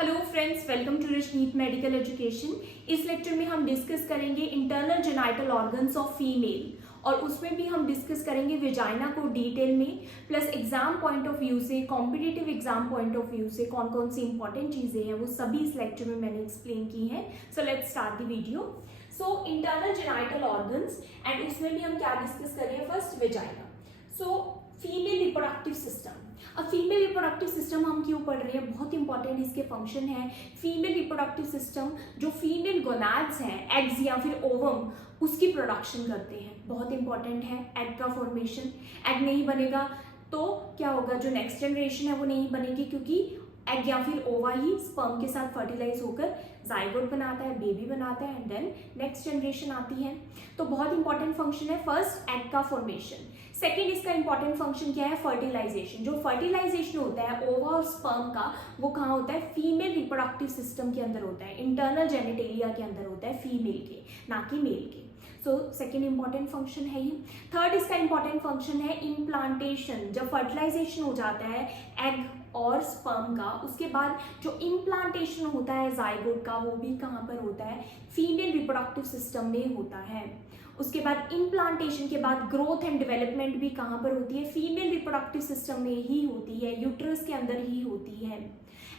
Hello friends, welcome to Rashneet medical education. इस lecture में हम डिस्कस करेंगे internal genital organs of female और उसमें भी हम डिस्कस करेंगे विजाइना को डिटेल में, plus exam point of view से, competitive exam point of view से कौन कौन सी इंपॉर्टेंट चीज़ें हैं वो सभी इस लेक्चर में मैंने एक्सप्लेन की हैं। So let's start the video. So internal genital organs and उसमें भी हम क्या डिस्कस करेंगे, first vagina. So female reproductive system. अब फीमेल रिप्रोडक्टिव सिस्टम हम क्यों पढ़ रहे हैं, बहुत इंपॉर्टेंट इसके फंक्शन है। फीमेल रिप्रोडक्टिव सिस्टम जो फीमेल गोनाड्स हैं, एग्स या फिर ओवम, उसकी प्रोडक्शन करते हैं, बहुत इंपॉर्टेंट है। एग का फॉर्मेशन, एग नहीं बनेगा तो क्या होगा, जो नेक्स्ट जनरेशन है वो नहीं बनेगी, क्योंकि एग या फिर ओवा ही स्पर्म के साथ फर्टिलाइज होकर जाइगोट बनाता है, बेबी बनाता है, एंड देन नेक्स्ट जनरेशन आती है। तो बहुत इंपॉर्टेंट फंक्शन है फर्स्ट एग का फॉर्मेशन। सेकेंड इसका इंपॉर्टेंट फंक्शन क्या है, फर्टिलाइजेशन। जो फर्टिलाइजेशन होता है ओवा और स्पर्म का, वो कहाँ होता है, फीमेल रिप्रोडक्टिव सिस्टम के अंदर होता है, इंटरनल जेनिटेलिया के अंदर होता है, फीमेल के, ना कि मेल के। सो सेकेंड इंपॉर्टेंट फंक्शन है ये। थर्ड इसका इंपॉर्टेंट फंक्शन है इम्प्लांटेशन। जब फर्टिलाइजेशन हो जाता है एग और स्पर्म का, उसके बाद जो इम्प्लांटेशन होता है जाइगोट का, वो भी कहाँ पर होता है, फीमेल रिप्रोडक्टिव सिस्टम में होता है। उसके बाद इम्प्लांटेशन के बाद ग्रोथ एंड डेवलपमेंट भी कहाँ पर होती है, फीमेल रिप्रोडक्टिव सिस्टम में ही होती है, यूट्रस के अंदर ही होती है।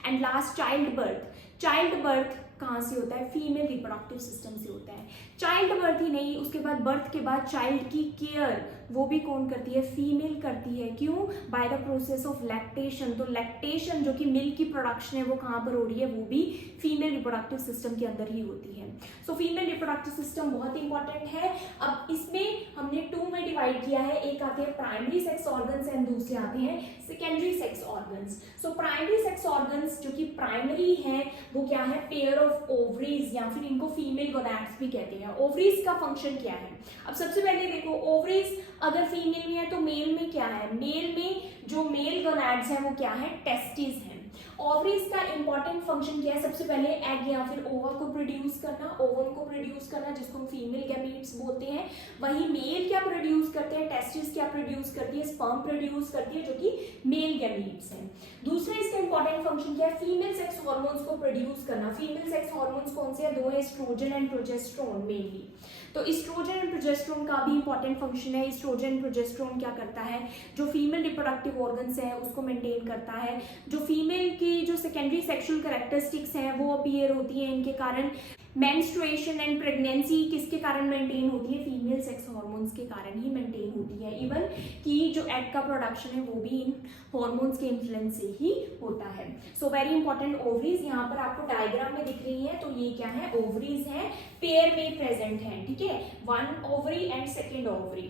And last child birth. Child birth कहाँ से होता है, फीमेल रिप्रोडक्टिव सिस्टम से होता है। चाइल्ड बर्थ ही नहीं, उसके बाद बर्थ के बाद चाइल्ड की केयर वो भी कौन करती है, फीमेल करती है। क्यों, by the process of lactation. तो लैक्टेशन जो कि मिल्क की प्रोडक्शन है वो कहाँ पर हो रही है, वो भी फीमेल रिप्रोडक्टिव सिस्टम के अंदर ही होती है। सो फीमेल रिप्रोडक्टिव सिस्टम बहुत इंपॉर्टेंट है। अब इसमें हमने टू में डिवाइड किया है, एक आते हैं प्राइमरी सेक्स ऑर्गन्स एंड दूसरे आते हैं secondary sex organs. So primary sex organs जो कि प्राइमरी है वो क्या है, पेयर ऑफ ओवरीज या फिर इनको फीमेल गोनैड्स भी कहते हैं। ओवरीज का फंक्शन क्या है, अब सबसे पहले देखो, ओवरीज अगर फीमेल में है तो मेल में क्या है, मेल में जो मेल गोनैड्स हैं वो क्या है, टेस्टिस हैं। ओवरीज का इंपॉर्टेंट फंक्शन क्या है, सबसे पहले एग या फिर ओवा को प्रोड्यूस करना, ओवम को प्रोड्यूस करना, जिसको हम फीमेल गैमीट्स बोलते हैं। वही मेल क्या प्रोड्यूस करते हैं, टेस्टिस क्या प्रोड्यूस करती है, स्पर्म प्रोड्यूस करती है, जो कि मेल गैमीट्स हैं। दूसरा इसका इंपॉर्टेंट फंक्शन क्या है, फीमेल सेक्स हार्मोन्स को प्रोड्यूस करना। फीमेल सेक्स हार्मोन्स कौन से हैं, दो है, एस्ट्रोजन एंड प्रोजेस्टेरोन मेनली। तो एस्ट्रोजन एंड प्रोजेस्टेरोन का भी इंपॉर्टेंट फंक्शन है। एस्ट्रोजन एंड प्रोजेस्टेरोन क्या करता है, जो फीमेल रिप्रोडक्टिव ऑर्गन्स है उसको मेंटेन करता है। जो फीमेल की जो सेकेंडरी सेक्सुअल कैरेक्टरिस्टिक्स हैं वो अपीयर होती है इनके कारण। मेंस्ट्रुएशन एंड प्रेगनेंसी किसके कारण मेंटेन होती है, फीमेल सेक्स हार्मोन्स के कारण ही मेंटेन होती है। इवन कि जो एग का प्रोडक्शन है वो भी इन हार्मोन्स के इन्फ्लुएंस से ही होता है। सो वेरी इंपॉर्टेंट ओवरीज यहाँ पर आपको डायग्राम में दिख रही है, तो ये क्या है, ओवरीज है, पेयर में प्रेजेंट है, ठीक है, one ovary and second ovary.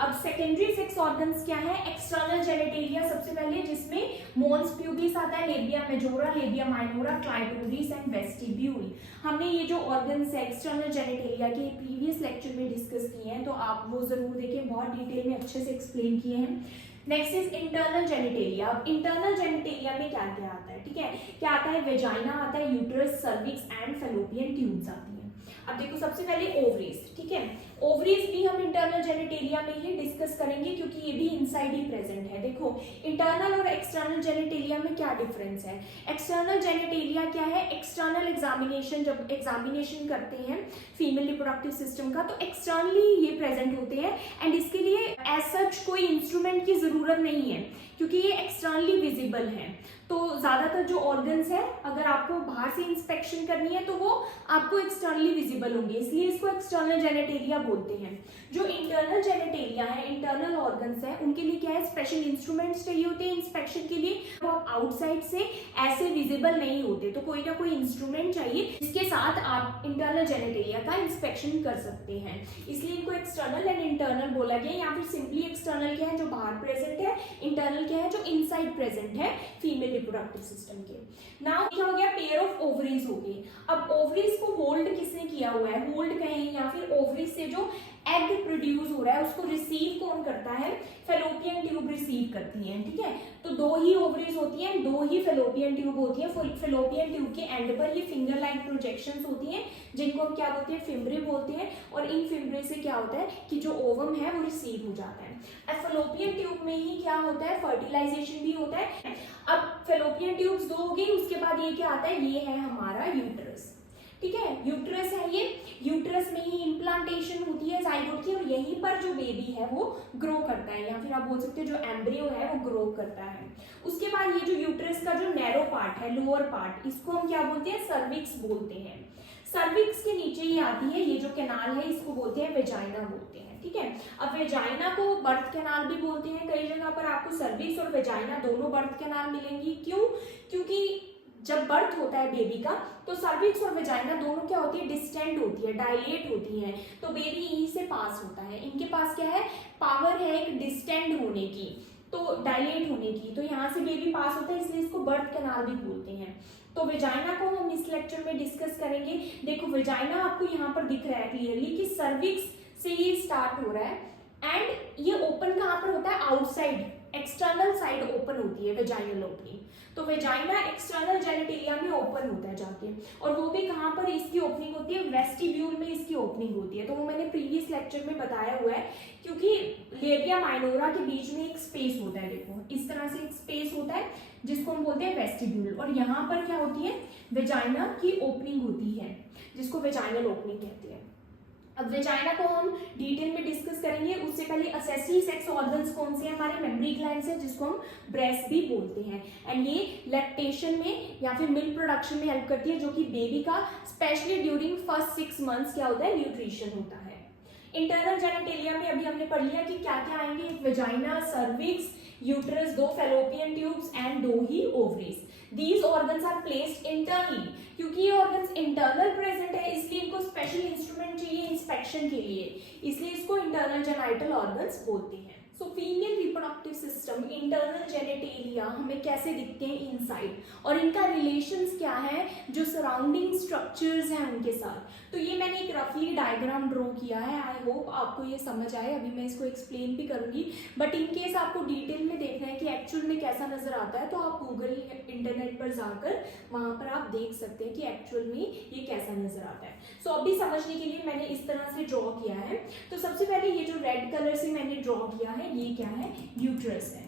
अब सेकेंडरी सेक्स ऑर्गन्स क्या है, एक्सटर्नल जेनिटेलिया सबसे पहले, जिसमें मोन्स प्यूबिस आता है, labia majora, labia minora, clitoris and vestibule. हमने ये जो ऑर्गन्स है एक्सटर्नल जेनिटेलिया के प्रीवियस लेक्चर में डिस्कस किए हैं, तो आप वो जरूर देखें, बहुत डिटेल में अच्छे से एक्सप्लेन किए हैं। Next is internal genitalia. अब इंटरनल जेनिटेलिया में क्या क्या आता है, ठीक है, क्या आता है, वेजाइना आता है, uterus, cervix and fallopian tubes आती है। अब देखो सबसे पहले ओवरीज, ठीक है, ओवरीज भी हम इंटरनल जेनिटेलिया में ही डिस्कस करेंगे क्योंकि ये भी इनसाइड ही प्रेजेंट है। देखो इंटरनल और एक्सटर्नल जेनिटेलिया में क्या डिफरेंस है। एक्सटर्नल जेनिटेलिया क्या है, एक्सटर्नल एग्जामिनेशन, जब एग्जामिनेशन करते हैं फीमेल रिप्रोडक्टिव सिस्टम का तो एक्सटर्नली ये प्रेजेंट होते हैं एंड इसके लिए एज सच कोई इंस्ट्रूमेंट की जरूरत नहीं है क्योंकि ये एक्सटर्नली विजिबल है। तो ज्यादातर जो ऑर्गन्स है अगर आपको बाहर से इंस्पेक्शन करनी है तो वो आपको एक्सटर्नली विजिबल होंगे, इसलिए इसको एक्सटर्नल जेनिटेलिया बोलते हैं। जो इंटरनल जेनिटेलिया है, इंटरनल ऑर्गन्स है, उनके लिए क्या है, स्पेशल इंस्ट्रूमेंट्स चाहिए होते हैं इंस्पेक्शन के लिए। वो आप आउटसाइड से ऐसे विजिबल नहीं होते, तो कोई ना कोई इंस्ट्रूमेंट चाहिए जिसके साथ आप इंटरनल जेनिटेलिया का इंस्पेक्शन कर सकते हैं, इसलिए इनको एक्सटर्नल एंड इंटरनल बोला गया। या फिर सिंपली एक्सटर्नल क्या है, जो बाहर प्रेजेंट है, इंटरनल क्या है, जो इनसाइड प्रेजेंट है फीमेल रिप्रोडक्टिव सिस्टम के। नाउ क्या हो गया, पेयर ऑफ ओवरीज हो गई। अब ओवरीज को होल्ड किसने किया हुआ है, होल्ड कहें या फिर ओवरीज से जो एग प्रोड्यूस हो रहा है उसको रिसीव कौन करता है, फेलोपियन ट्यूब रिसीव करती है, ठीक है। तो दो ही ओवरीज होती हैं, दो ही फेलोपियन ट्यूब होती है। फेलोपियन ट्यूब के एंड पर ये फिंगर लाइक प्रोजेक्शंस होती हैं जिनको हम क्या बोलते हैं, फिम्ब्रे बोलते हैं। और इन फिम्ब्रे से क्या होता है कि जो ओवम है वो रिसीव हो जाता है। अब फेलोपियन ट्यूब में ही क्या होता है, फर्टिलाइजेशन भी होता है। अब फेलोपियन ट्यूब्स दो हो गई, उसके बाद ये क्या आता है, ये है हमारा यूट्रस, ठीक है। यूट्रस है ये, यूट्रस में ही इम्प्लांटेशन होती है जाइगोट की, और यहीं पर जो बेबी है वो ग्रो करता है, या फिर आप बोल सकते हो जो एम्ब्रियो है वो ग्रो करता है। उसके बाद ये जो यूट्रस का जो नैरो पार्ट है, लोअर पार्ट, इसको हम क्या बोलते हैं, सर्विक्स बोलते हैं। सर्विक्स के नीचे ही आती है ये जो कैनाल है, इसको बोलते हैं वेजाइना बोलते हैं, ठीक है। अब वेजाइना को बर्थ कैनाल भी बोलते हैं, कई जगह पर आपको सर्विक्स और वेजाइना दोनों बर्थ कैनाल मिलेंगी। क्यों? क्योंकि जब बर्थ होता है बेबी का तो सर्विक्स और वेजाइना दोनों क्या होती है, डिस्टेंड होती है, डायलेट होती है, तो बेबी यहीं से पास होता है। इनके पास क्या है, पावर है एक डिस्टेंड होने की, तो डायलेट होने की, तो यहाँ से बेबी पास होता है, इसलिए इसको बर्थ कैनाल भी बोलते हैं। तो वेजाइना को हम इस लेक्चर में डिस्कस करेंगे। देखो वेजाइना आपको यहाँ पर दिख रहा है क्लियरली कि सर्विक्स से ये स्टार्ट हो रहा है, एंड ये ओपन कहाँ पर होता है, आउटसाइड, एक्सटर्नल साइड ओपन होती है वेजाइनल ओपनिंग। तो वेजाइना एक्सटर्नल जेनिटेलिया में ओपन होता है जाके, और वो भी कहाँ पर इसकी ओपनिंग होती है, वेस्टिब्यूल में इसकी ओपनिंग होती है। तो वो मैंने प्रीवियस लेक्चर में बताया हुआ है, क्योंकि लेबिया माइनोरा के बीच में एक स्पेस होता है, देखो इस तरह से एक स्पेस होता है जिसको हम बोलते हैं वेस्टिब्यूल, और यहाँ पर क्या होती है, वेजाइना की ओपनिंग होती है जिसको वेजाइनल ओपनिंग कहते हैं। अब वेजाइना को हम डिटेल में डिस्कस करेंगे, उससे पहले असेसरी सेक्स ऑर्गन्स कौन से हैं, हमारे मेमरी ग्लैंड्स हैं जिसको हम ब्रेस्ट भी बोलते हैं, एंड ये लैक्टेशन में या फिर मिल्क प्रोडक्शन में हेल्प करती है, जो कि बेबी का स्पेशली ड्यूरिंग फर्स्ट 6 मंथ्स क्या होता है, न्यूट्रिशन होता है। इंटरनल जेनिटेलिया में अभी हमने पढ़ लिया कि क्या क्या आएंगे, vagina, cervix, uterus, 2 fallopian tubes and 2 he ovaries. These organs are placed internally, क्योंकि ये ऑर्गन्स इंटरनल प्रेजेंट है इसलिए इनको स्पेशल इंस्ट्रूमेंट चाहिए इंस्पेक्शन के लिए, इसलिए इसको इंटरनल जेनाइटल ऑर्गन्स बोलते हैं। So female reproductive system, internal genitalia हमें कैसे दिखते हैं इनसाइड, और इनका रिलेशंस क्या है जो सराउंडिंग स्ट्रक्चर्स हैं उनके साथ। तो ये मैंने एक रफली डायग्राम ड्रॉ किया है, आई होप आपको ये समझ आए। अभी मैं इसको एक्सप्लेन भी करूंगी, बट इन केस आपको डिटेल में देखना है कि एक्चुअल में कैसा नजर आता है तो आप गूगल इंटरनेट पर जाकर वहां पर आप देख सकते हैं कि एक्चुअल में ये कैसा नजर आता है। सो अभी समझने के लिए मैंने इस तरह से ड्रॉ किया है। तो सबसे पहले ये जो रेड कलर से मैंने ड्रॉ किया है ये क्या है, यूट्रस है,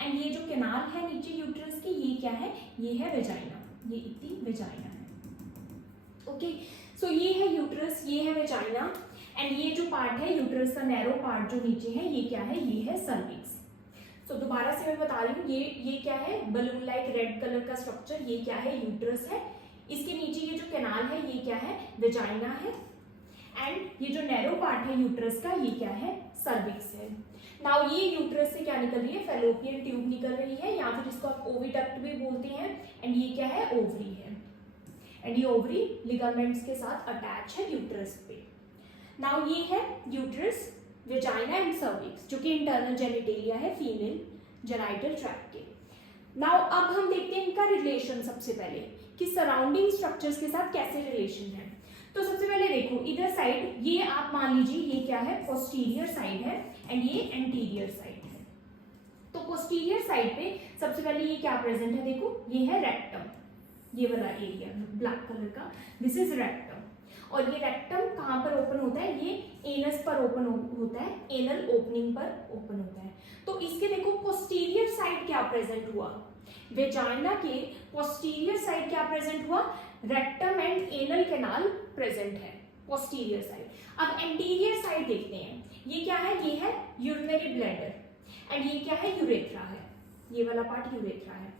एंड ये जो कैनाल है नीचे यूट्रस की ये क्या है, ये है वेजाइना, ये इतनी वेजाइना है। ओके, सो ये है यूट्रस, ये है वेजाइना, एंड ये जो पार्ट है यूट्रस का नैरो पार्ट जो नीचे है ये क्या है, ये है सर्विक्स। सो दोबारा से मैं बता रही हूँ, ये क्या है, बलून लाइक रेड कलर का स्ट्रक्चर, ये क्या है, यूट्रस है, इसके नीचे ये जो कैनाल है ये क्या है, वेजाइना है, एंड ये जो नैरो पार्ट है यूट्रस का ये क्या है, सर्विक्स है। नाउ ये यूट्रस से क्या निकल रही है, फेलोपियन ट्यूब निकल रही है, या फिर इसको आप ओविडक्ट भी बोलते हैं, एंड ये क्या है, ओवरी है, एंड ये ओवरी लिगामेंट्स के साथ अटैच है यूट्रस पे। नाउ ये है यूट्रस, वेजाइना एंड सर्विक्स जो कि इंटरनल जेनिटेलिया है फीमेल जेनाइटल ट्रैक्ट के। नाउ अब हम देखते हैं इनका रिलेशन, सबसे पहले कि सराउंडिंग स्ट्रक्चर्स के साथ कैसे रिलेशन है। तो सबसे पहले देखो इधर साइड ये आप मान लीजिए ये क्या है, पोस्टीरियर साइड है, एंड ये एंटीरियर साइड है। तो पोस्टीरियर साइड पे सबसे पहले ये क्या प्रेजेंट है, देखो ये है रेक्टम, ये वाला एरिया ब्लैक कलर का, दिस इज रेक्टम, और ये रेक्टम कहाँ पर ओपन होता है, ये एनस पर ओपन होता है, एनल ओपनिंग पर ओपन होता है। तो इसके देखो पोस्टीरियर साइड क्या प्रेजेंट हुआ, वेजाइना के पोस्टीरियर साइड क्या प्रेजेंट हुआ, rectum and anal canal present है पोस्टीरियर साइड। अब एंटीरियर साइड देखते हैं, ये क्या है, ये है यूरिनरी ब्लैडर, एंड ये क्या है, यूरेथ्रा है, ये वाला पार्ट यूरेथ्रा है।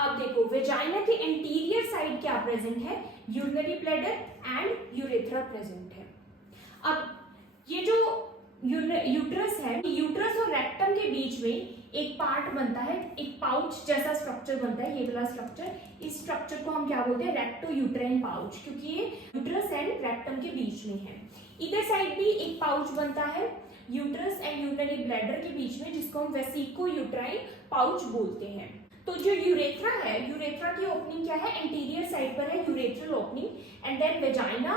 अब देखो वेजाइना के एंटीरियर साइड क्या प्रेजेंट है, urinary bladder and urethra present है। अब ये जो यूट्रस है, यूट्रस और रेक्टम के बीच में एक पार्ट बनता है, एक पाउच जैसा स्ट्रक्चर बनता है, ये वाला स्ट्रक्चर, इस स्ट्रक्चर को हम क्या बोलते हैं, रेक्टो यूट्राइन पाउच, क्योंकि ये यूट्रस एंड रेक्टम के बीच में है। इधर साइड भी एक पाउच बनता है यूट्रस एंड यूरिनरी ब्लैडर के बीच में, जिसको हम वेसिको यूट्राइन पाउच बोलते हैं। तो जो यूरेथ्रा है, यूरेथ्रा की ओपनिंग क्या है, एंटीरियर साइड पर है urethral opening, and then vagina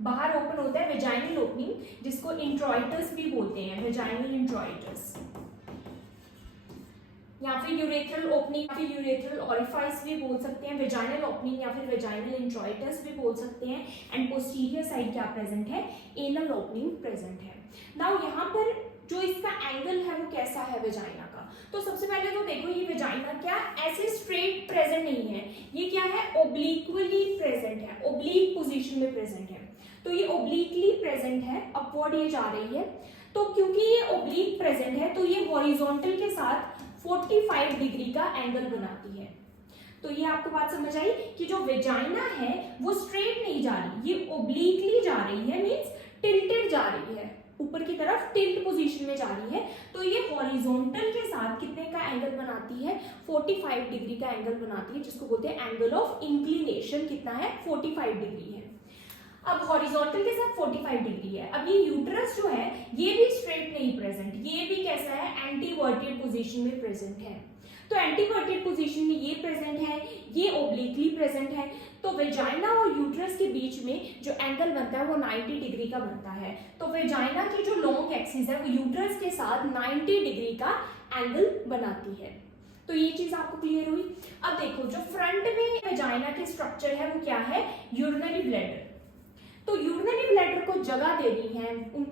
बाहर ओपन होता है वेजाइनल ओपनिंग, जिसको इंट्रॉइटस भी बोलते हैं, वेजाइनल इंट्रॉइटस, या फिर यूरेथ्रल ओपनिंग या फिर यूरेथ्रल ऑरिफाइस भी बोल सकते हैं, वेजाइनल ओपनिंग या फिर वेजाइनल इंट्रॉइटस भी बोल सकते हैं। एंड पोस्टीरियर साइड क्या प्रेजेंट है, एनल ओपनिंग प्रेजेंट है। नाउ यहाँ पर जो इसका एंगल है वो कैसा है वेजाइना का, तो सबसे पहले तो देखो ये वेजाइना क्या ऐसे स्ट्रेट प्रेजेंट नहीं है, ये क्या है ओब्लिक्वली प्रेजेंट है, ओब्लिक पोजीशन में प्रेजेंट है। तो ये ओब्लिकली प्रेजेंट है, अपवर्ड ये जा रही है। तो क्योंकि ये ओब्लिक प्रेजेंट है तो ये हॉरिजॉन्टल के साथ 45 डिग्री का एंगल बनाती है। तो ये आपको बात समझ आई कि जो वेजाइना है वो स्ट्रेट नहीं जा रही, ये ओब्लिकली जा रही है, मींस टिल्टेड जा रही है, ऊपर की तरफ टिल्ट पोजीशन में जा रही है। तो ये हॉरिजॉन्टल के साथ कितने का एंगल बनाती है, 45 डिग्री का एंगल बनाती है, जिसको बोलते हैं एंगल ऑफ इंक्लिनेशन। कितना है, 45 डिग्री है। अब हॉरिजॉन्टल के साथ 45 डिग्री है। अब ये यूट्रस जो है ये भी स्ट्रेट नहीं प्रेजेंट, ये भी कैसा है, एंटीवर्टेड पोजीशन में प्रेजेंट है। तो एंटीवर्टेड पोजीशन में ये प्रेजेंट है, ये ओब्लिकली प्रेजेंट है। तो वेजाइना और यूट्रस के बीच में जो एंगल बनता है वो 90 डिग्री का बनता है। तो वेजाइना की जो लॉन्ग एक्सिस है वो यूट्रस के साथ 90 डिग्री का एंगल बनाती है। तो ये चीज आपको क्लियर हुई। अब देखो जो फ्रंट में वेजाइना के स्ट्रक्चर है वो क्या है, यूरिनरी ब्लैडर। तो यूरिनरी ब्लैडर को जगह देनी है,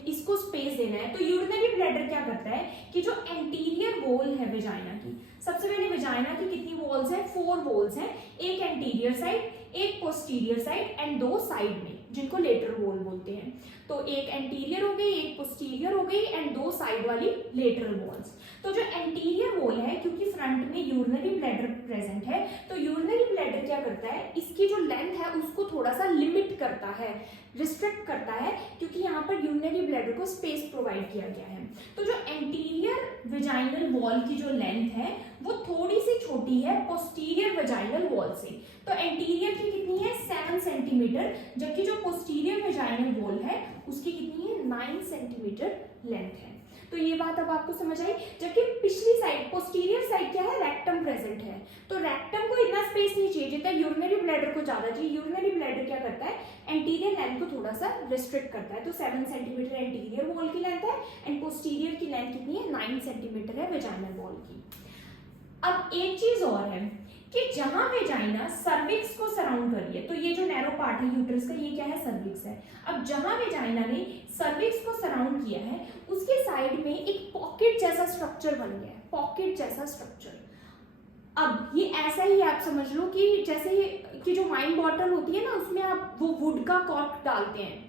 इसको स्पेस देना है। तो यूरिनरी ब्लैडर क्या करता है कि जो एंटीरियर वॉल है वेजाइना की, सबसे पहले वेजाइना की कितनी वॉल्स है, 4 वॉल्स हैं, एक एंटीरियर साइड, एक पोस्टीरियर साइड एंड 2 साइड में, जिनको लेटरल वॉल बोलते हैं। तो एक एंटीरियर हो गई, एक पोस्टीरियर हो गई एंड 2 साइड वाली लेटरल वॉल्स। तो जो एंटीरियर वॉल है, क्योंकि फ्रंट में यूरिनरी ब्लैडर प्रेजेंट है, तो यूरिनरी ब्लैडर क्या करता है, इसकी जो लेंथ है उसको थोड़ा सा लिमिट करता है, रिस्ट्रिक्ट करता है, क्योंकि यहाँ पर यूरिनरी ब्लैडर को स्पेस प्रोवाइड किया गया है। तो जो एंटीरियर वेजाइनल वॉल की जो लेंथ है वो थोड़ी सी छोटी है पोस्टीरियर वेजाइनल वॉल से। तो एंटीरियर की कितनी है, 7 सेंटीमीटर, जबकि जो पोस्टीरियर वेजाइनल वॉल है उसकी कितनी है, 9 सेंटीमीटर लेंथ है। तो ये बात अब आपको समझ आई। जबकि पिछली साइड पोस्टीरियर साइड क्या है, रेक्टम प्रेजेंट है। तो रेक्टम को इतना स्पेस नहीं चाहिए जितना यूरिनरी ब्लैडर को ज्यादा चाहिए। यूरिनरी ब्लैडर क्या करता है, एंटीरियर लेंथ को थोड़ा सा रिस्ट्रिक्ट करता है। तो 7 सेंटीमीटर एंटीरियर वॉल की लेंथ है एंड पोस्टीरियर की लेंथ कितनी है, 9 सेंटीमीटर है वेजाइनल वॉल की। अब एक चीज और है कि जहां वेजाइना सर्विक्स को सराउंड कर रही है, तो ये जो नैरो पार्ट है यूट्रस का ये क्या है, सर्विक्स है। अब जहां वेजाइना ने सर्विक्स को सराउंड किया है उसके साइड में एक पॉकेट जैसा स्ट्रक्चर बन गया है, पॉकेट जैसा स्ट्रक्चर। अब ये ऐसा ही आप समझ लो कि जैसे कि जो वाइन बॉटल होती है ना, उसमें आप वो वुड का कॉर्क डालते हैं,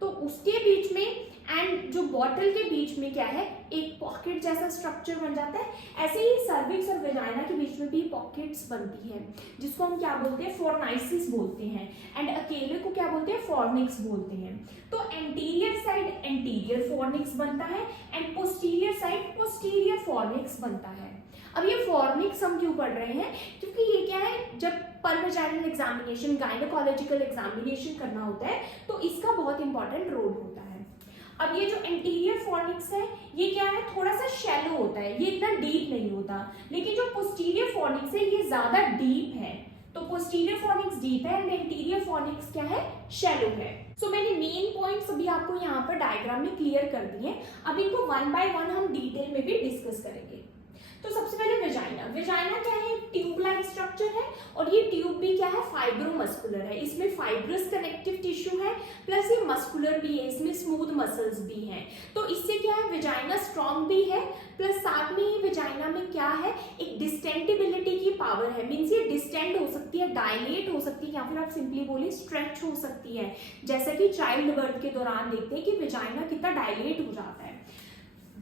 तो उसके बीच में एंड जो बॉटल के बीच में क्या है, एक पॉकेट जैसा स्ट्रक्चर बन जाता है। ऐसे ही सर्विक्स और वेजाइना के बीच में भी पॉकेट्स बनती है, जिसको हम क्या बोलते हैं, फोर्नाइसिस बोलते हैं, एंड अकेले को क्या बोलते हैं, फॉर्निक्स बोलते हैं। तो एंटीरियर साइड एंटीरियर फॉर्निक्स बनता है and posterior side posterior fornix बनता है। अब ये फॉर्निक्स हम क्यों पढ़ रहे हैं, क्योंकि ये क्या है, जब पर वेजाइनल एग्जामिनेशन, गायनेकोलॉजिकल एग्जामिनेशन करना होता है तो इसका बहुत इंपॉर्टेंट रोल होता है। अब ये जो एंटीरियर फॉर्निक्स है ये क्या है, थोड़ा सा शैलो होता है, ये इतना डीप नहीं होता। लेकिन जो पोस्टीरियर फॉर्निक्स है ये ज्यादा डीप है। तो पोस्टीरियर फॉर्निक्स डीप है एंड एंटीरियर फॉर्निक्स क्या है, शैलो है। सो मैंने मेन पॉइंट्स अभी आपको यहाँ पर डायग्राम में क्लियर कर दिए। अब इनको 1 बाय 1 हम डिटेल में भी डिस्कस करेंगे। तो सबसे पहले वेजाइना, वेजाइना क्या है, ट्यूब लाइक स्ट्रक्चर है और ये ट्यूब भी क्या है, फाइब्रोमस्कुलर है। इसमें फाइब्रस कनेक्टिव टिश्यू है प्लस ये मस्कुलर भी है, इसमें स्मूथ मसल्स भी हैं। तो इससे क्या है, वेजाइना स्ट्रॉन्ग भी है प्लस साथ में ही वेजाइना में क्या है, एक डिस्टेंटिबिलिटी की पावर है। मीन्स ये डिस्टेंड हो सकती है, डायलेट हो सकती है, या फिर आप सिंपली बोले स्ट्रेच हो सकती है। जैसा कि चाइल्ड बर्थ के दौरान देखते हैं कि वेजाइना कितना डायलेट हो जाता है।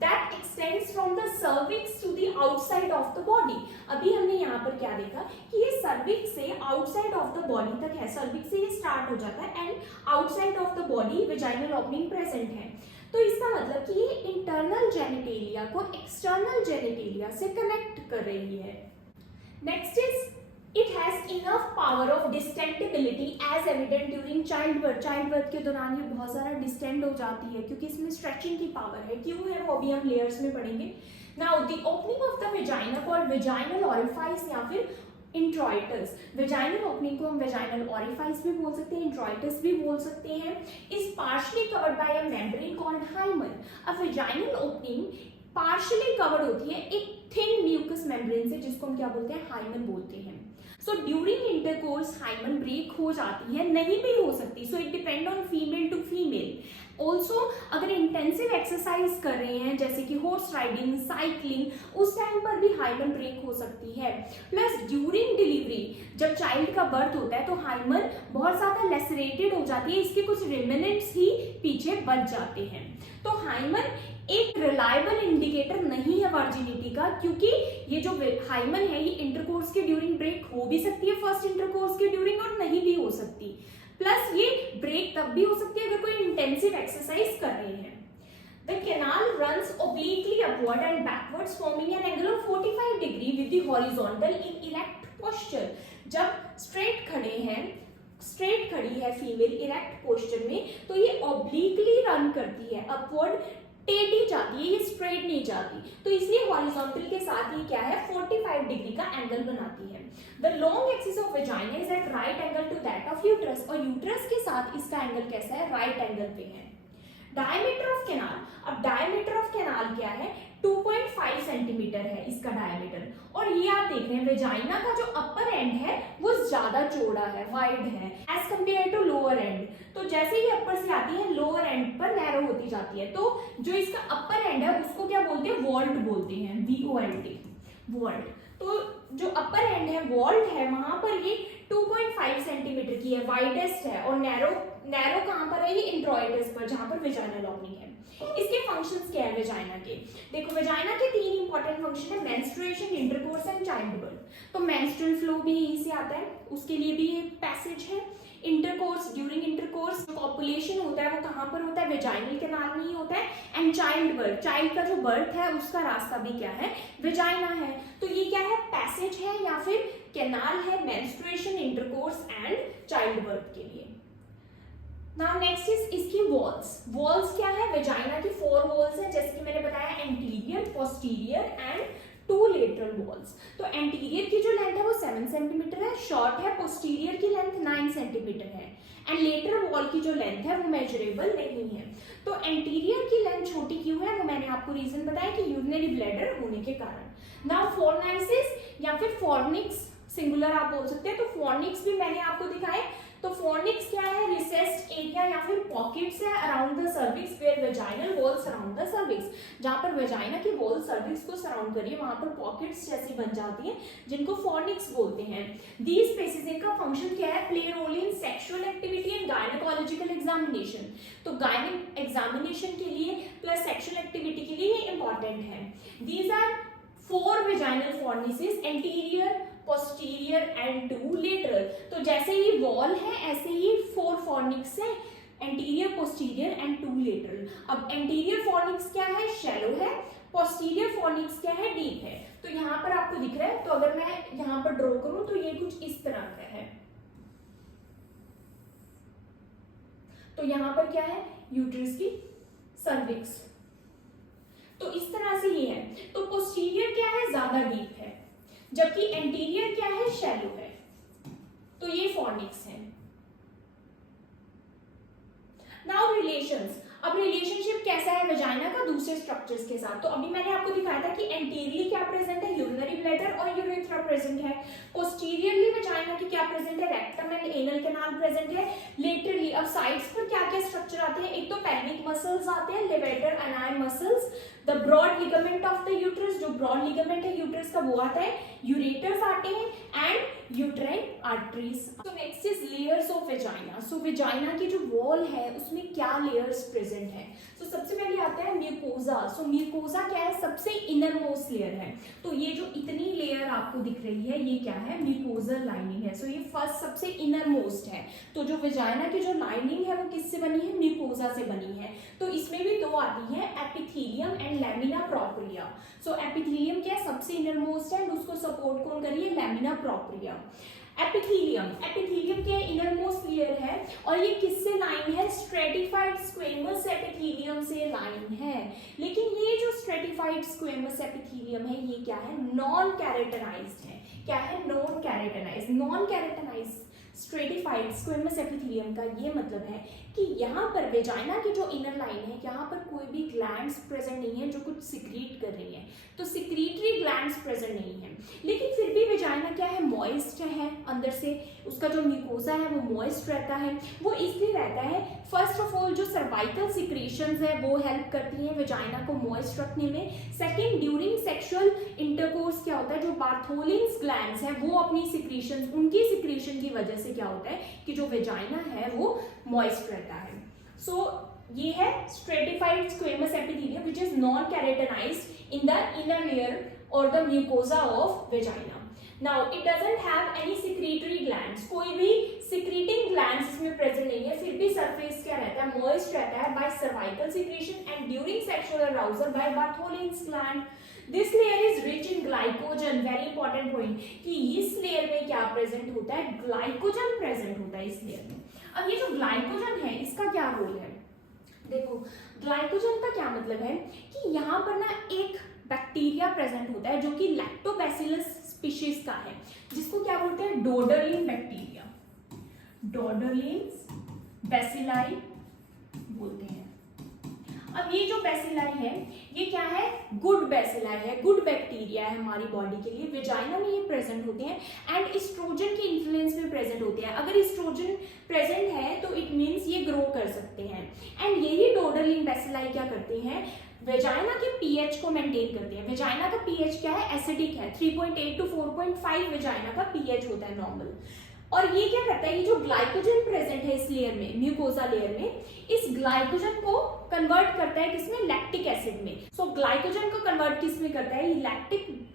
That extends from the cervix to the outside of the body। अभी हमने यहाँ पर क्या देखा कि ये cervix से outside of the body तक है, cervix से ये start हो जाता है and outside of the body vaginal opening present है। तो इसका मतलब कि ये internal genitalia को external genitalia से connect कर रही है। Next is it has enough power of distendability as evident during childbirth। childbirth के दौरान ये बहुत सारा डिस्टेंड हो जाती है क्योंकि इसमें स्ट्रेचिंग की पावर है। क्यों है वो अभी हम लेयर्स में पढ़ेंगे। Now the opening of the vagina और वेजाइनल ऑरिफाइस या फिर इंट्रॉइटस, वेजाइनल ओपनिंग को हम वेजाइनल ओरिफाइस भी बोल सकते हैं, इंट्रॉइटस भी बोल सकते हैं, is partially covered by a membrane called hymen. अब वेजाइनल ओपनिंग पार्शियली कवर्ड होती है एक थिन म्यूकस मेम्ब्रेन से, जिसको हम क्या बोलते हैं, हाइमन बोलते हैं। So during intercourse hymen break हो जाती है, नहीं भी हो सकती, so it depend on female to female. Also अगर इंटेंसिव एक्सरसाइज कर रहे हैं जैसे कि हॉर्स राइडिंग, साइकिलिंग, उस टाइम पर भी हाइमन ब्रेक हो सकती है। प्लस ड्यूरिंग डिलीवरी जब चाइल्ड का बर्थ होता है तो हाइमन बहुत ज्यादा लेसरेटेड हो जाती है, इसके कुछ रिमेनेंट्स ही पीछे बच जाते हैं। तो हाइमन एक रिलायबल इंडिकेटर नहीं है वर्जिनिटी का, क्योंकि ये जो हाइमन है ये इंटरकोर्स के ड्यूरिंग ब्रेक हो भी सकती है, फर्स्ट इंटरकोर्स के ड्यूरिंग, और नहीं भी हो सकती। प्लस ये ब्रेक तब भी हो सकती है अगर कोई इंटेंसिव एक्सरसाइज कर रहे हैं। The canal runs obliquely upward and backwards, forming an angle of 45 degree with the horizontal in erect posture. जब स्ट्रेट खड़े हैं, स्ट्रेट खड़ी है फीमेल इरेक्ट पोस्चर में, तो ये ऑब्लिकली रन करती है, अपवर्ड टेढ़ी जाती है, ये स्ट्रेट नहीं जाती, तो इसलिए हॉरिजॉन्टल के साथ ये क्या है, 45 डिग्री का एंगल बनाती है। The long axis of vagina is at right angle to that of uterus, और यूट्रस के साथ इसका एंगल कैसा है, राइट एंगल पे है। डायमीटर ऑफ कैनाल, अब डायमीटर ऑफ कैनाल क्या है, 2.5 सेंटीमीटर है इसका डायमीटर, और ये आप देख रहे हैं वेजाइना का जो अपर एंड है वो ज्यादा चौड़ा है, वाइड है as compare to lower end. तो जैसे ही अपर से आती है लोअर एंड पर नैरो होती जाती है, तो जो इसका अपर एंड है उसको क्या बोलते हैं, वॉल्ट बोलते हैं, VOLT, वॉल्ट। तो जो अपर एंड है वॉल्ट है, वहां पर ये 2.5 सेंटीमीटर की है, वाइडेस्ट है, और नैरो कहां पर है, ये इंट्रॉइटस पर, जहां पर वेजाइनल ओपनिंग है। इसके फंक्शंस क्या है वेजाइना के, देखो वेजाइना के 3 इंपॉर्टेंट फंक्शन है, menstruation, intercourse and child birth. तो मेंस्ट्रुअल फ्लो भी यहीं से आता है, उसके लिए भी ये पैसेज है। इंटरकोर्स, ड्यूरिंग इंटरकोर्स जो कॉपुलेशन होता है वो कहां पर होता है, वेजाइनल कैनाल में ही होता है। एंड चाइल्ड बर्थ, चाइल्ड का जो बर्थ है उसका रास्ता भी क्या है, वेजाइना है। तो ये क्या है, पैसेज है या फिर कैनाल है menstruation, intercourse and child birth के लिए। नाउ नेक्स्ट इज इसकी वॉल्स। वॉल्स क्या है, वेजाइना की 4 वॉल्स है, जैसे कि मैंने बताया, anterior, posterior and 2 lateral walls. तो एंटीरियर की जो लेंथ है वो 7 सेंटीमीटर है, शॉर्ट है, पोस्टीरियर की लेंथ 9 सेंटीमीटर है, एंड लेटरल वॉल की जो लेंथ है वो मेजरेबल नहीं है। तो एंटीरियर की लेंथ छोटी क्यों है, वो मैंने आपको रीजन बताया कि यूरिनरी ब्लैडर होने के कारण। नाउ फोर्नाइसिस या फिर फॉर्निक्स, सिंगुलर आप बोल सकते हैं, तो फॉर्निक्स भी मैंने आपको दिखाए। तो फॉर्निक्स क्या है, रिसेस्ड एरिया या फिर पॉकेट्स है around the cervix where vaginal wall surround the cervix, जहां पर वेजाइना की वॉल सर्विक्स को सराउंड करिए, वहां पर पॉकेट्स जैसी बन जाती हैं, जिनको फॉर्निक्स बोलते हैं। दीज स्पेसेस, इनका फंक्शन क्या है, play role in sexual activity and gynaecological examination. तो गायनिक एग्जामिनेशन के लिए प्लस सेक्सुअल एक्टिविटी के लिए ये इंपॉर्टेंट है। These are 4 vaginal fornices, anterior, posterior and 2 lateral. तो जैसे ही वॉल है ऐसे ही 4 फॉर्निक्स है, एंटीरियर, पोस्टीरियर एंड 2 लेटरल। अब एंटीरियर फॉर्निक्स क्या है, शैलो है, पोस्टीरियर फॉर्निक्स क्या है, डीप है। तो यहाँ पर आपको दिख रहा है, तो अगर मैं यहाँ पर ड्रॉ करूं तो ये कुछ इस तरह का है। तो यहाँ पर क्या है, यूट्रस की सर्विक्स, तो इस तरह से ये है। तो पोस्टीरियर क्या है, ज्यादा डीप है, जबकि एंटीरियर क्या है, शैलो है। तो ये फॉर्निक्स है। नाउ रिलेशंस, अब रिलेशनशिप कैसा है वेजाइना का दूसरे स्ट्रक्चर्स के साथ। तो अभी मैंने आपको दिखाया था कि एंटीरियरली क्या प्रेजेंट है, यूरिनरी ब्लैडर और यूरेथ्रा प्रेजेंट है। पोस्टीरियरली वेजाइना की क्या प्रेजेंट है, rectum and anal canal present है। लेटरली अब साइड्स पर क्या क्या स्ट्रक्चर आते हैं, एक तो पेल्विक मसल्स आते हैं, levator ani muscles, the broad ligament of the uterus, जो ब्रॉड लिगामेंट है यूट्रस का वो आता है, यूरेटर्स आते हैं and uterine arteries. So next is layers of vagina. So vagina की जो वॉल है उसमें क्या लेयर्स प्रेजेंट है। सो सबसे पहले आता है म्यूकोजा। सो म्यूकोजा क्या है, सबसे इनर मोस्ट लेयर है। तो ये जो इतनी लेयर आपको दिख रही है ये क्या है, म्यूकोजल लाइनिंग है। सो ये फर्स्ट सबसे इनर मोस्ट है। तो जो वेजाइना की जो लाइनिंग है वो किससे बनी है, म्यूकोजा से बनी है। तो इसमें भी 2 आती है, epithelium and lamina propria. So epithelium क्या है, सबसे इनर मोस्ट है, उसको सपोर्ट कौन करिए, लैमिना प्रोप्रिया। एपिथेलियम क्या इनर मोस्ट लेयर है, और ये किससे लाइन है, स्ट्रेटिफाइड स्क्वेमस एपिथेलियम से लाइन है। लेकिन ये जो स्ट्रेटिफाइड स्क्वेमस एपिथेलियम है ये क्या है, नॉन कैरेक्टराइज्ड है। क्या है, non keratinized. Non keratinized stratified squamous epithelium का ये मतलब है कि यहाँ पर वेजाइना की जो इनर लाइन है, यहाँ पर कोई भी ग्लैंड्स प्रेजेंट नहीं है जो कुछ सिक्रीट कर रही है, तो सिक्रीटरी ग्लैंड्स प्रेजेंट नहीं है, लेकिन फिर भी वेजाइना क्या है, मॉइस्ट है अंदर से, उसका जो म्यूकोसा है वो मॉइस्ट रहता है। वो इसलिए रहता है, फर्स्ट ऑफ ऑल जो सर्वाइकल सिक्रेशंस है वो हेल्प करती हैं वेजाइना को मॉइस्ट रखने में। सेकेंड, ड्यूरिंग सेक्सुअल इंटरकोर्स क्या होता है, जो बार्थोलिन्स ग्लैंड्स हैं वो अपनी सिक्रेशंस, उनकी सिक्रेशन की वजह से क्या होता है कि जो वेजाइना है वो मॉइस्ट रहता है। सो ये है stratified squamous epithelium which is non keratinized in the inner layer और the mucosa of vagina. Now it doesn't have any secretory glands, कोई भी सिक्रीटिंग ग्लैंड्स इसमें प्रेजेंट नहीं है, फिर भी सरफेस क्या रहता है, मॉइस्ट रहता है by cervical secretion and during sexual arousal by Bartholin's gland. This layer is rich in glycogen, very important point कि इस लेयर में क्या प्रेजेंट होता है, ग्लाइकोजन प्रेजेंट होता है इस लेयर में। अब ये जो ग्लाइकोजन है इसका क्या रोल है, देखो ग्लाइकोजन का क्या मतलब है कि यहाँ पर ना एक बैक्टीरिया प्रेजेंट होता है जो कि लैक्टोबैसिलस स्पीशीज का है, जिसको क्या बोलते हैं, डोडरलिन बैक्टीरिया, डोडरलिन्स बैसिलाई बोलते हैं। अब ये जो बैसिलाई है ये क्या है, गुड बैसिलाई है, गुड बैक्टीरिया है हमारी बॉडी के लिए। वेजाइना में ये प्रेजेंट होते हैं एंड एस्ट्रोजन के इन्फ्लुएंस में प्रेजेंट होते हैं। अगर एस्ट्रोजन प्रेजेंट है तो इट मींस ये ग्रो कर सकते हैं। एंड यही डोडरलिन बैसिलाई क्या करते हैं, वेजाइना के पीएच को मेंटेन करते हैं। वेजाइना का पीएच क्या है, एसिडिक है, 3.8 to 4.5 वेजाइना का पीएच होता है नॉर्मल। और ये क्या करता है, ये जो ग्लाइकोजन प्रेजेंट है इस लेयर में, म्यूकोसा लेयर में, इस ग्लाइकोजन को कन्वर्ट करता है किसमें, लैक्टिक एसिड में। सो ग्लाइकोजन को कन्वर्ट किसमें करता है, ये लैक्टिक,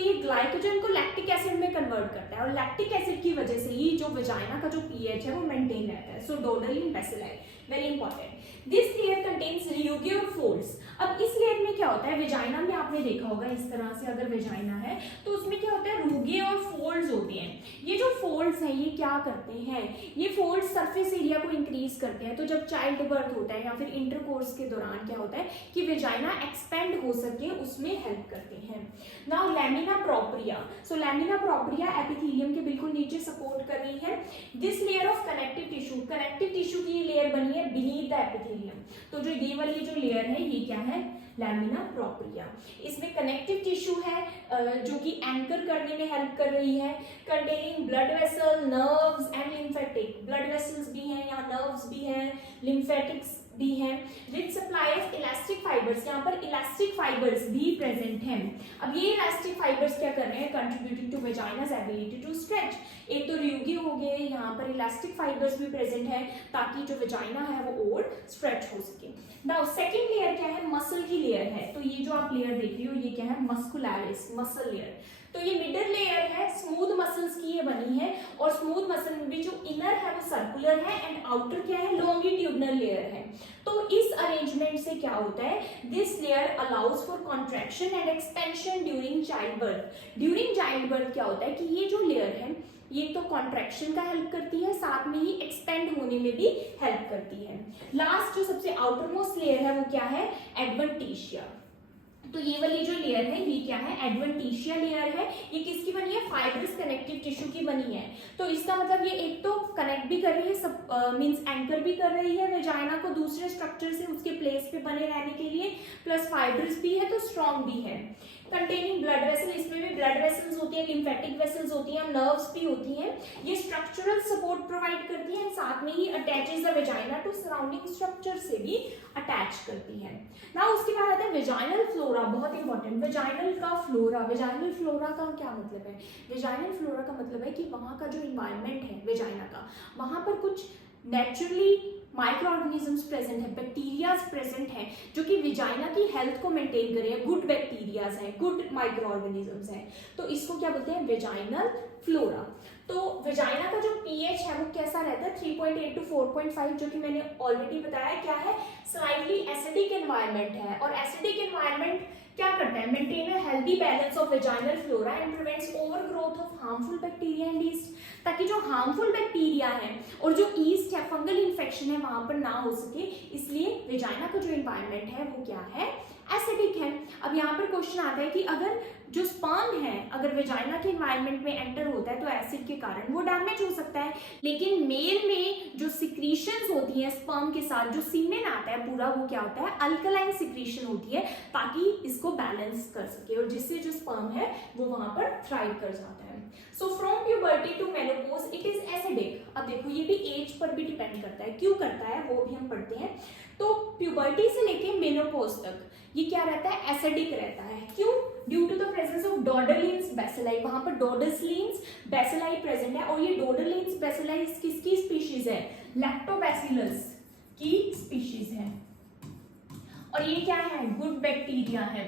ये ग्लाइकोजन को लैक्टिक एसिड में कन्वर्ट करता है और लैक्टिक एसिड की वजह से ही जो वेजाइना का जो पीएच है वो मेंटेन रहता है। So Doderlein bacilli very important. This layer contains rugae और फोल्ड्स। अब इस लेयर में क्या होता है, वेजाइना में आपने देखा होगा इस तरह से अगर वेजाइना है तो उसमें क्या होता है, रूगे और फोल्ड्स होते हैं। ये जो फोल्ड्स हैं ये क्या करते हैं, ये फोल्ड्स सरफेस एरिया को इंक्रीज करते हैं। तो जब चाइल्ड बर्थ होता है या फिर इंटरकोर्स के दौरान क्या होता है कि वेजाइना एक्सपेंड हो सके, उसमें हेल्प करते हैं। नाउ लैमिना प्रोप्रिया, सो लैमिना प्रोप्रिया एपिथेलियम के बिल्कुल नीचे सपोर्ट कर रही है। This layer of connective tissue, connective tissue की लेयर बनी है बीनीथ द एपिथेलियम। तो जो ये वाली जो लेयर है ये क्या है, लैमिना प्रोप्रिया। इसमें कनेक्टिव टिश्यू है जो कि एंकर करने में हेल्प कर रही है, containing blood vessel, nerves and lymphatic. Blood vessels भी हैं, यहाँ नर्व्स भी हैं, लिम्फेटिक्स भी हैं। Rich supply of elastic fibres, यहाँ पर इलास्टिक फाइबर्स भी प्रेजेंट हैं। अब ये इलास्टिक फाइबर्स क्या कर रहे हैं, contributing to vagina's ability to stretch. एक तो रियूगी हो गए, यहाँ पर इलास्टिक फाइबर्स भी प्रेजेंट है ताकि जो वेजाइना है वो और स्ट्रेच हो सके। नाउ सेकंड लेयर क्या है, मसल की लेयर है। तो ये जो आप लेयर देख रहे हो ये क्या है, मस्कुलरिस, मसल लेयर। तो ये मिडल लेयर है, स्मूथ मसल्स की ये बनी है और स्मूथ मसल में भी जो इनर है वो सर्कुलर है एंड आउटर क्या है, लॉन्गिट्यूडनल लेयर है। तो इस अरेंजमेंट से क्या होता है, this layer allows for contraction and expansion during child birth. During child birth क्या होता है कि ये जो लेयर है ये तो कॉन्ट्रैक्शन का हेल्प करती है, साथ में ही एक्सपेंड होने में भी हेल्प करती है। लास्ट जो सबसे आउटर मोस्ट लेयर है वो क्या है, एडवेंटिशिया। तो ये वाली जो लेयर है ये क्या है, एडवेंटिशिया लेयर है। ये किसकी बनी है, फाइब्रस कनेक्टिव टिश्यू की बनी है। तो इसका मतलब ये एक तो कनेक्ट भी कर रही है, सब मींस एंकर भी कर रही है वेजाइना को दूसरे स्ट्रक्चर से उसके प्लेस पे बने रहने के लिए, प्लस फाइब्रस भी है तो स्ट्रॉन्ग भी है। कंटेनिंग ब्लड वेसल, इसमें भी ब्लड वेसल्स होती है, लिम्फेटिक वेसल्स होती हैं, नर्व्स भी होती हैं। ये स्ट्रक्चरल सपोर्ट प्रोवाइड करती है, साथ में ही attaches the vagina to surrounding structure से भी अटैच करती है। नाउ उसके बाद आता है वेजाइनल फ्लोरा, बहुत इंपॉर्टेंट। वेजाइनल का फ्लोरा, वेजाइनल फ्लोरा का क्या मतलब है, वेजाइनल फ्लोरा का मतलब है कि वहाँ का जो इन्वायरमेंट है वेजाइना का, वहाँ पर कुछ नेचुरली माइक्रो ऑर्गेनिजम्स प्रेजेंट है, बैक्टीरियाज प्रेजेंट हैं जो कि वेजाइना की हेल्थ को मेंटेन कर रहे हैं, गुड बैक्टीरियाज हैं, गुड माइक्रो ऑर्गेनिजम्स हैं। तो इसको क्या बोलते हैं, वेजाइनल फ्लोरा। तो वेजाइना का जो पीएच है वो कैसा रहता है, 3.8 to 4.5, जो कि मैंने ऑलरेडी बताया क्या है, स्लाइटली एसिडिक एनवायरनमेंट है। और एसिडिक एनवायरनमेंट क्या करता है, maintain a healthy balance of vaginal flora and prevents overgrowth of harmful bacteria and east, ताकि जो हार्मफुल बैक्टीरिया है और जो ईस्ट है, फंगल इन्फेक्शन है, वहां पर ना हो सके। इसलिए वेजाइना का जो एनवायरनमेंट है वो क्या है, एसिडिक है। अब यहाँ पर क्वेश्चन आता है कि अगर जो स्पर्म है अगर वेजाइना के एनवायरनमेंट में एंटर होता है तो एसिड के कारण वो डैमेज हो सकता है, लेकिन मेल में जो सिक्रीशंस होती हैं स्पर्म के साथ, जो सीमेन आता है पूरा, वो क्या होता है, अल्कलाइन सिक्रीशन होती है ताकि इसको बैलेंस कर सके और जिससे जो स्पर्म है वो वहां पर थ्राइव कर जाता है। So from puberty to menopause it is acidic. अब देखो ये भी एज पर भी डिपेंड करता है, क्यों करता है वो भी हम पढ़ते हैं। तो प्यूबर्टी से लेके मेनोपॉज तक ये क्या रहता है, एसिडिक रहता है। क्यों? Due to the presence of Doderlein's bacilli, वहां पर डोडरलिन्स बेसिलाई प्रेजेंट है और ये डोडरलिन्स बेसिलाई किसकी स्पीशीज है, लैक्टोबैसिलस की स्पीशीज है। और ये क्या है, गुड बैक्टीरिया है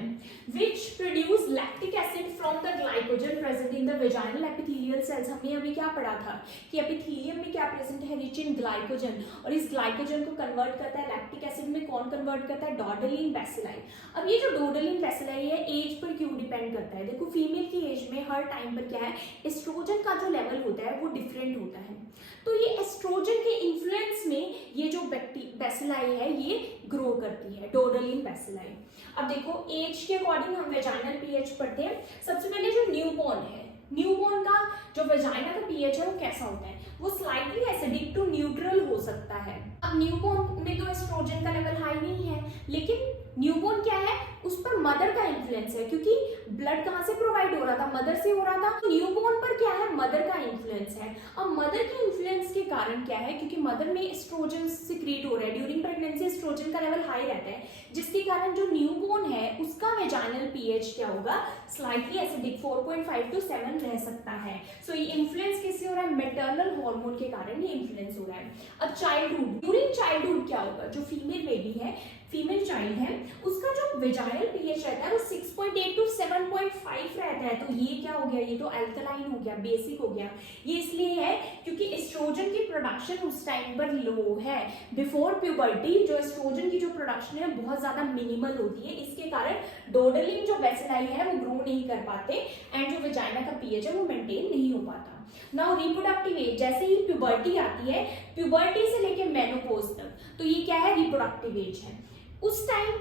which produce lactic acid from the glycogen present in the vaginal epithelial cells. हमने अभी क्या पढ़ा था कि एपिथेलियम में क्या प्रेजेंट है, रिच इन ग्लाइकोजन, और इस ग्लाइकोजन को कन्वर्ट करता है लैक्टिक एसिड में, कौन कन्वर्ट करता है, डोडरलिन बेसिलाई। अब ये जो डोडरलिन बेसिलाई है एज पर क्यों डिपेंड करता है, देखो फीमेल की एज में हर टाइम पर क्या है, एस्ट्रोजन का जो लेवल होता है वो डिफरेंट होता है। तो ये एस्ट्रोजन के इन्फ्लुएंस में ये जो बेसिलाई है ये ग्रो करती है, डोडरलिन बेसिलाई। अब देखो एज के अकॉर्डिंग हम वेजाइनल पीएच पढ़ते हैं। सबसे पहले जो न्यूबॉर्न है, न्यूबॉर्न का जो वेजाइना का पीएच है वो कैसा होता है, वो स्लाइटली एसिडिक टू न्यूट्रल हो सकता है। अब न्यूबॉर्न में तो एस्ट्रोजन का लेवल हाई नहीं है, लेकिन न्यूबॉर्न क्या है, उस पर मदर का इन्फ्लुएंस है, क्योंकि ब्लड कहाँ से प्रोवाइड हो रहा था, मदर से हो रहा था। न्यूबॉर्न पर क्या है, मदर का इन्फ्लुएंस है। अब मदर के इन्फ्लुएंस के कारण क्या है, क्योंकि मदर में एस्ट्रोजन सिक्रीट हो रहा है, ड्यूरिंग प्रेगनेंसी एस्ट्रोजन का लेवल हाई रहता है, जिसके कारण जो न्यूबॉर्न है उसका वेजाइनल पीएच क्या होगा, स्लाइटली एसिडिक 4.5 to 7 रह सकता है। सो ये इन्फ्लुएंस किससे हो रहा है, मैटरनल हार्मोन के कारण ये इन्फ्लुएंस हो रहा है। अब चाइल्डहुड, ड्यूरिंग चाइल्डहुड क्या होगा, जो फीमेल बेबी है, फीमेल चाइल्ड है, उसका जो वेजाइनल पीएच रहता है वो 6.8 to 7.5 रहता है। तो ये क्या हो गया, ये तो अल्कलाइन हो गया, बेसिक हो गया। ये इसलिए है क्योंकि एस्ट्रोजन की प्रोडक्शन उस टाइम पर लो है। बिफोर प्यूबर्टी जो एस्ट्रोजन की जो प्रोडक्शन है बहुत ज्यादा मिनिमल होती है, इसके कारण डोडरलिन जो बेसिलाई है वो ग्रो नहीं कर पाते एंड जो वेजाइना का पीएच है वो मेंटेन नहीं हो पाता। नाउ रिप्रोडक्टिव एज, जैसे ही प्यूबर्टी आती है, प्यूबर्टी से लेके मेनोपॉज तक, तो ये क्या है, रिप्रोडक्टिव एज है। उस टाइम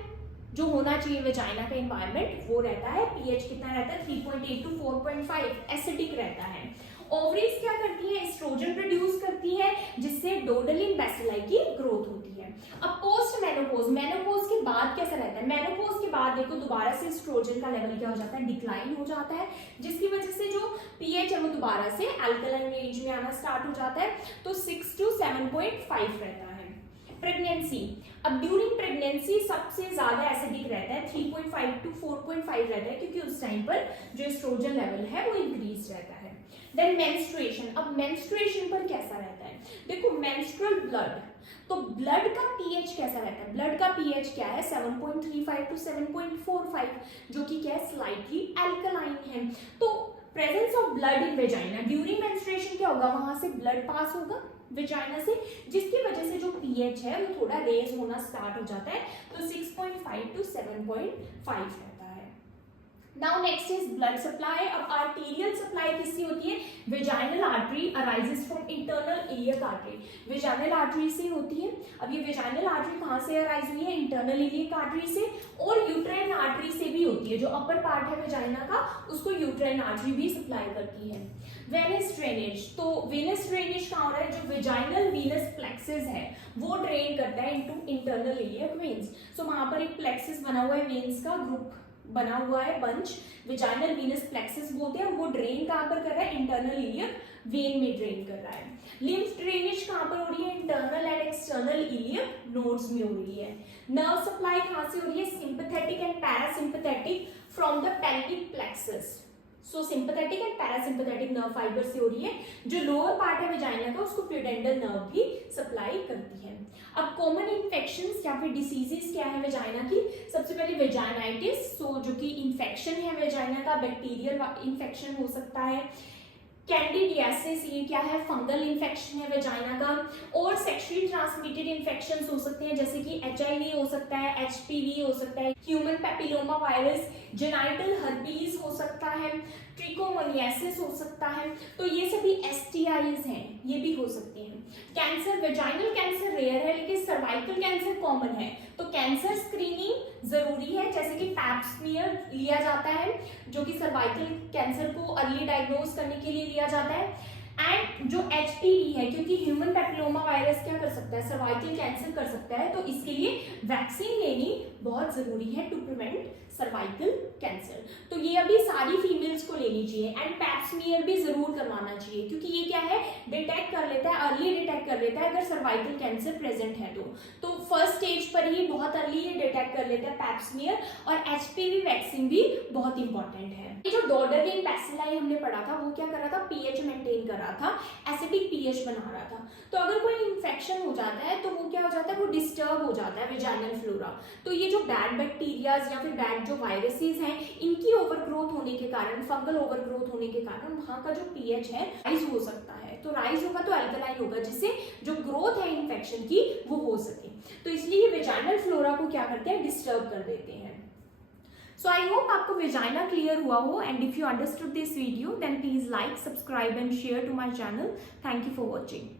जो होना चाहिए वेजाइना का एनवायरनमेंट वो रहता है, पीएच कितना रहता है, 3.8 to 4.5 एसिडिक रहता है। ओवरीज क्या करती है, एस्ट्रोजन प्रोड्यूस करती है जिससे डोडरलिन बेसिलाई की ग्रोथ होती है। अब पोस्ट मेनोपॉज, मेनोपॉज के बाद कैसा रहता है, मेनोपॉज के बाद देखो दोबारा से एस्ट्रोजन का लेवल क्या हो जाता है, डिक्लाइन हो जाता है, जिसकी वजह से जो पीएच है वो दोबारा से अल्कलाइन रेंज में आना स्टार्ट हो जाता है, तो 6 to 7.5 रहता है। प्रेगनेंसी, अब ड्यूरिंग प्रेगनेंसी सबसे ज्यादा एसिडिक रहता है, 3.5 to 4.5 रहता है, क्योंकि उस टाइम पर जो एस्ट्रोजन लेवल है वो इंक्रीज रहता है। देन मेंस्ट्रुएशन, अब मेंस्ट्रुएशन पर कैसा रहता है, देखो मेंस्ट्रुअल ब्लड, तो ब्लड का पीएच कैसा रहता है, ब्लड का पीएच क्या है, 7.35 to 7.45, जो कि क्या है, स्लाइटली अल्कलाइन है। तो presence of blood in vagina during menstruation क्या होगा, वहां से ब्लड पास होगा वेजाइना से, जिसकी वजह से जो पीएच है वो थोड़ा रेज होना स्टार्ट हो जाता है, तो 6.5 to 7.5 रहता है। Now next is blood supply. अब आर्टीरियल सप्लाई किससे होती है, vaginal artery arises from internal iliac artery, vaginal artery से होती है। अब ये वेजाइनल आर्टरी कहाँ से अराइज हुई है, इंटरनल इलियक आर्टरी से, और यूट्राइन आर्टरी से भी होती है, जो अपर पार्ट है वेजाइना का उसको यूट्राइन आर्टरी भी सप्लाई करती है। वेनस ड्रेनेज, तो वेनस ड्रेनेज कहाँ हो रहा है, जो वेजाइनल वीनस प्लेक्सिस है वो ड्रेन करता है इनटू इंटरनल इलियक वेन्स। सो वहां पर एक प्लेक्सिस बना हुआ है, वेन्स का ग्रुप बना हुआ है, बंच, वेजाइनल वीनस प्लेक्सिस बोलते हैं, वो ड्रेन कहाँ पर कर रहा है, इंटरनल इलियक वेन में ड्रेन कर रहा है। लिम्फ ड्रेनेज कहाँ पर हो रही है, internal and external iliac nodes में हो रही है। नर्व सप्लाई कहाँ से हो रही है, sympathetic and parasympathetic from the pelvic plexus. So sympathetic and parasympathetic nerve fibre से हो रही है, जो लोअर पार्ट है वेजाइना का उसको प्यूडेंटल नर्व भी सप्लाई करती है। अब कॉमन इन्फेक्शंस या फिर डिसीजेस क्या है वेजाइना की, सबसे पहले वेजाइनाइटिस, सो जो कि इन्फेक्शन है वेजाइना का, बैक्टीरियल इन्फेक्शन हो सकता है। कैंडिडियासिस, ये क्या है, फंगल इन्फेक्शन है वेजाइना का। और सेक्सुअली ट्रांसमिटेड इन्फेक्शंस हो सकते हैं, जैसे कि एचआईवी हो सकता है, एचपीवी हो सकता है, human papilloma virus, genital herpes हो सकता है। ट्रिकोमोनियासिस हो सकता है। तो ये सभी STIs हैं, ये भी हो सकते हैं। कैंसर, वेजाइनल कैंसर रेयर है लेकिन सर्वाइकल कैंसर कॉमन है। तो कैंसर स्क्रीनिंग जरूरी है, जैसे कि पैप स्मीयर लिया जाता है जो कि सर्वाइकल कैंसर को अर्ली डायग्नोज करने के लिए लिया जाता है। एंड जो HPV है, क्योंकि ह्यूमन पैपिलोमा वायरस क्या कर सकता है, सर्वाइकल कैंसर कर सकता है, तो इसके लिए वैक्सीन लेनी बहुत जरूरी है टू प्रिवेंट सर्वाइकल कैंसर। तो ये अभी सारी फीमेल्स को लेनी चाहिए। एंड पैप स्मीयर भी जरूर करवाना चाहिए, क्योंकि ये क्या है, डिटेक्ट कर लेता है, अर्ली डिटेक्ट कर लेता है अगर सर्वाइकल कैंसर प्रेजेंट है तो फर्स्ट स्टेज पर ही बहुत अर्ली ये डिटेक्ट कर लेता है पैप स्मीयर। और HPV वैक्सीन भी बहुत इंपॉर्टेंट है। जो डॉर्डरलिन बैसिलाई हमने पढ़ा था, वो क्या कर रहा था, pH मेंटेन कर रहा था, एसिडिक pH बना रहा था। तो अगर कोई इन्फेक्शन हो जाता है तो वो क्या हो जाता है, वो डिस्टर्ब हो जाता है वेजाइनल फ्लोरा। तो ये जो बैड बैक्टीरियाज या फिर बैड जो वायरसेस हैं, इनकी ओवरग्रोथ होने के कारण, फंगल ओवरग्रोथ होने के कारण वहाँ का जो pH है राइज हो सकता है। तो राइज होगा तो अल्कलाइन होगा, जिससे जो ग्रोथ है इन्फेक्शन की वो हो सके। तो इसलिए वेजाइनल फ्लोरा को क्या करते हैं, डिस्टर्ब कर देते हैं। So I hope आपको वेजाइना क्लियर हुआ हो, and if you understood this video then please like, subscribe and share to my channel. Thank you for watching.